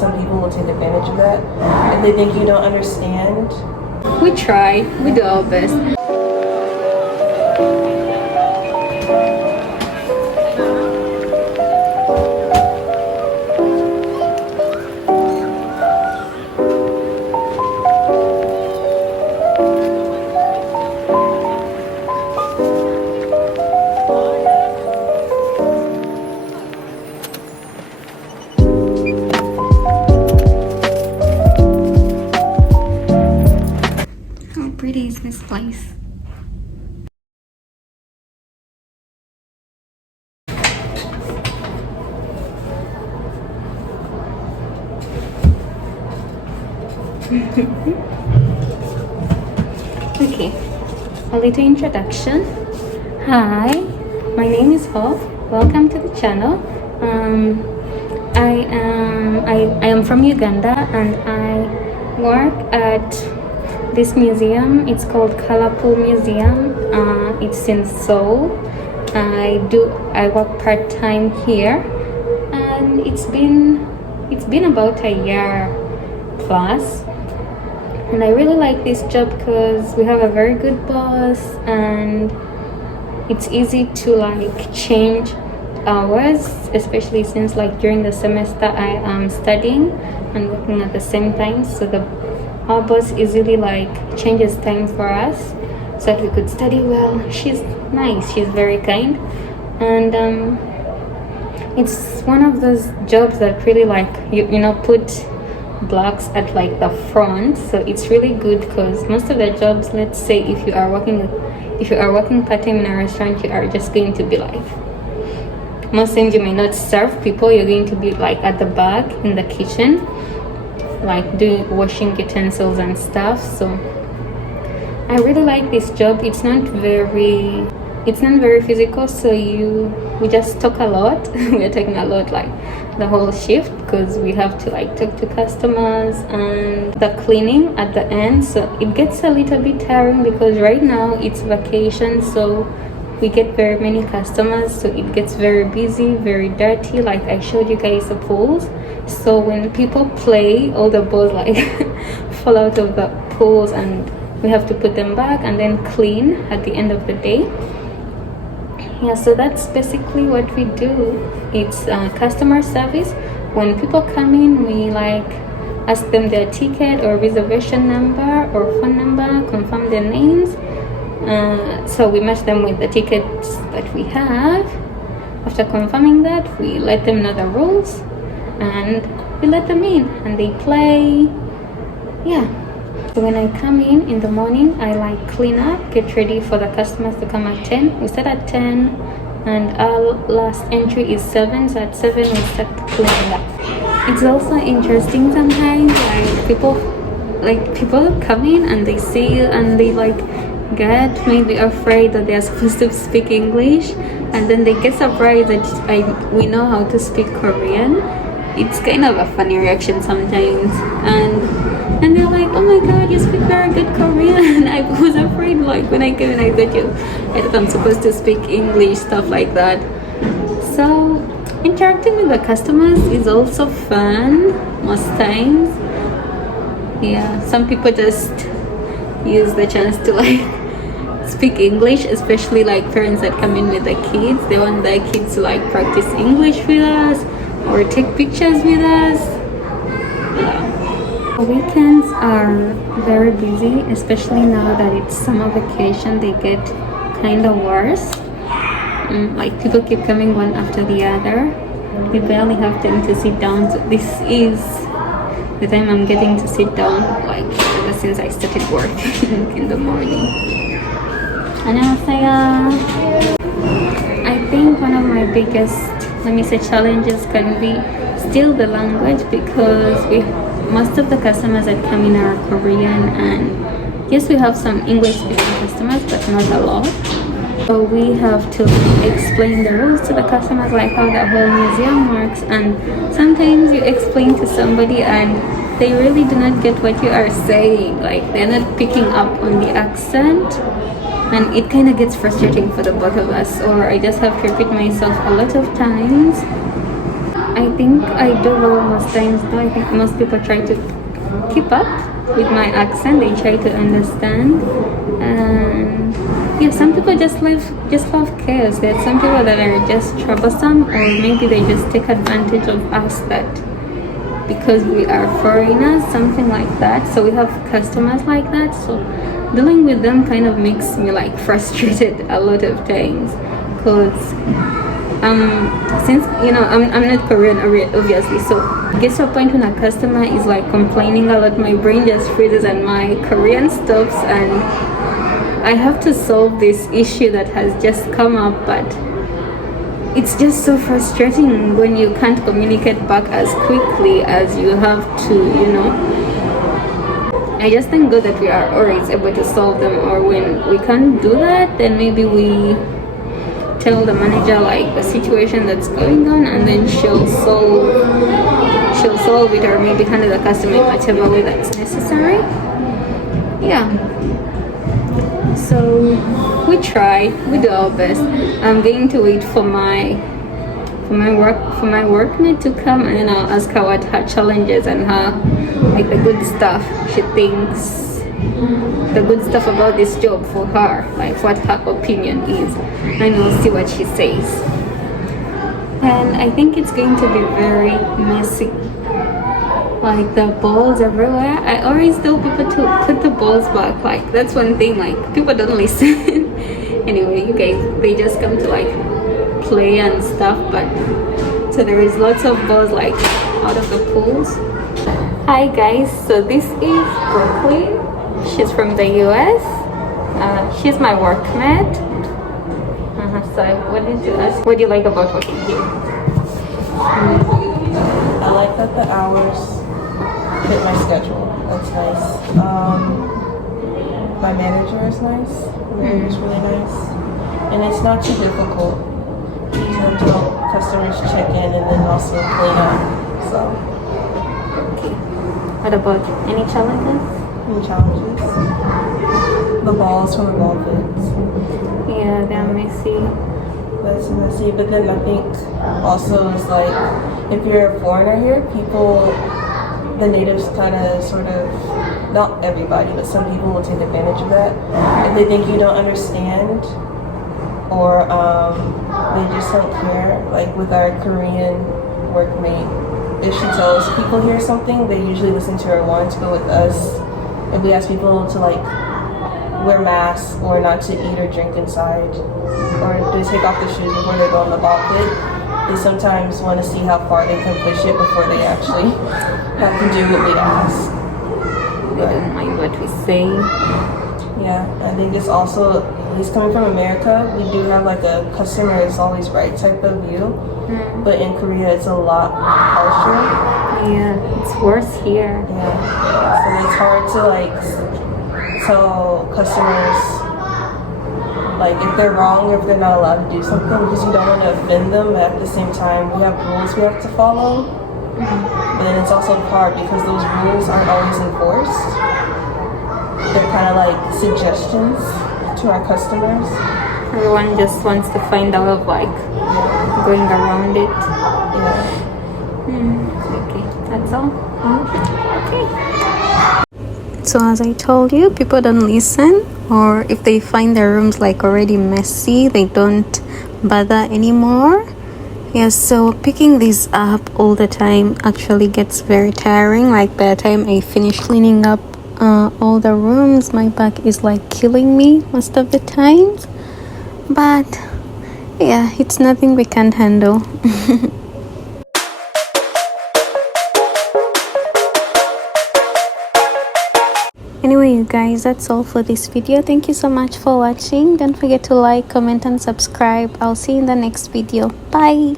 Some people will take advantage of that if they think you don't understand. We try, we do our best. How pretty is this place? Okay, a little introduction. Hi, my name is Hope. Welcome to the channel. I am from Uganda and I work at this museum. It's called Kalapool Museum. It's in Seoul. I work part-time here, and it's been about a year plus, and I really like this job because we have a very good boss and it's easy to like change hours, especially since like during the semester I am studying and working at the same time, so our boss easily like changes time for us so that we could study well. She's nice, she's very kind, and it's one of those jobs that really like you know put blocks at like the front, so it's really good because most of the jobs, let's say if you are working part-time in a restaurant, you are just going to be like, most times you may not serve people, you're going to be like at the back in the kitchen like washing utensils and stuff. So I really like this job. It's not very physical, so we just talk a lot. We're talking a lot like the whole shift because we have to like talk to customers and the cleaning at the end, so it gets a little bit tiring because right now it's vacation, so we get very many customers, so it gets very busy, very dirty. Like I showed you guys the pools, so when people play, all the balls like fall out of the pools and we have to put them back and then clean at the end of the day. Yeah, so that's basically what we do. It's customer service. When people come in, we like ask them their ticket or reservation number or phone number, confirm their names. So we match them with the tickets that we have. After confirming that, we let them know the rules and we let them in and they play. Yeah. So when I come in the morning, I like clean up, get ready for the customers to come at 10. We start at 10 and our last entry is 7, so at 7 we start cleaning up. It's also interesting sometimes, like people come in and they see you and they like get maybe afraid that they are supposed to speak English, and then they get surprised that we know how to speak Korean. It's kind of a funny reaction sometimes, and they're like, oh my god, you speak very good Korean. I was afraid like when I came in, I thought I'm supposed to speak English, stuff like that. So interacting with the customers is also fun most times. Yeah, some people just use the chance to like speak English, especially like parents that come in with the kids. They want their kids to like practice English with us or take pictures with us. Weekends are very busy, especially now that it's summer vacation. They get kind of worse. Like people keep coming one after the other. We barely have time to sit down. So this is the time I'm getting to sit down, like ever since I started working in the morning. 안녕하세요. I think one of my biggest, challenges can be still the language, because most of the customers that come in are Korean, and yes, we have some English speaking customers, but not a lot. So we have to explain the rules to the customers, like how the whole museum works, and sometimes you explain to somebody and they really do not get what you are saying, like they're not picking up on the accent, and it kind of gets frustrating for the both of us, or I just have to repeat myself a lot of times. I think I do well most times. Though I think most people try to keep up with my accent. They try to understand, and yeah, some people just love chaos. There are some people that are just troublesome, or maybe they just take advantage of us that because we are foreigners, something like that. So we have customers like that. So dealing with them kind of makes me like frustrated a lot of times, because since I'm not Korean obviously, so it gets to a point when a customer is like complaining a lot, my brain just freezes and my Korean stops, and I have to solve this issue that has just come up. But it's just so frustrating when you can't communicate back as quickly as you have to. I just thank God that we are always able to solve them, or when we can't do that, then maybe we tell the manager like the situation that's going on, and then she'll solve it, or maybe handle the customer in whatever way that's necessary. Yeah, so we try, we do our best. I'm going to wait for my workmate to come, and then I'll ask her what her challenges and her like the good stuff she thinks, the good stuff about this job for her, like what her opinion is, and we'll see what she says. And I think it's going to be very messy, like the balls everywhere. I always tell people to put the balls back, like that's one thing, like people don't listen. Anyway, you guys, they just come to like play and stuff, but so there is lots of balls like out of the pools. Hi guys, so this is Brooklyn. She's from the US. She's my workmate. So I wanted to ask, what do you like about working here? I like that the hours fit my schedule. That's nice. My manager is nice. The manager's really nice. And it's not too difficult. You have to help customers check in and then also clean up. So. What about you? Any challenges? Any challenges? The balls from the ball pits. Yeah, they're messy. That's messy, but then I think also is like, if you're a foreigner here, the natives kind of sort of, not everybody, but some people will take advantage of that. If they think you don't understand, or they just don't care. Like with our Korean workmate, if she tells people here something, they usually listen to her once, but with us, if we ask people to like wear masks or not to eat or drink inside, or to take off the shoes before they go in the ball pit, they sometimes want to see how far they can push it before they actually have to do what we ask. They don't mind what we say. Yeah, I think it's also, at least coming from America, we do have like a customer is always right type of view. But in Korea, it's a lot harsher. Yeah, it's worse here. Yeah, so it's hard to like tell customers like if they're wrong or if they're not allowed to do something, because you don't want to offend them. But at the same time, we have rules we have to follow. But then it's also hard because those rules aren't always enforced. They're kind of like suggestions to our customers. Everyone just wants to find a way of like going around it. Yeah. Okay, that's all. Okay. So as I told you, people don't listen, or if they find their rooms like already messy, they don't bother anymore. Yeah, so picking this up all the time actually gets very tiring. Like by the time I finish cleaning up all the rooms, my back is like killing me most of the times. But yeah, it's nothing we can't handle. Anyway, you guys, that's all for this video. Thank you so much for watching. Don't forget to like, comment, and subscribe. I'll see you in the next video. Bye.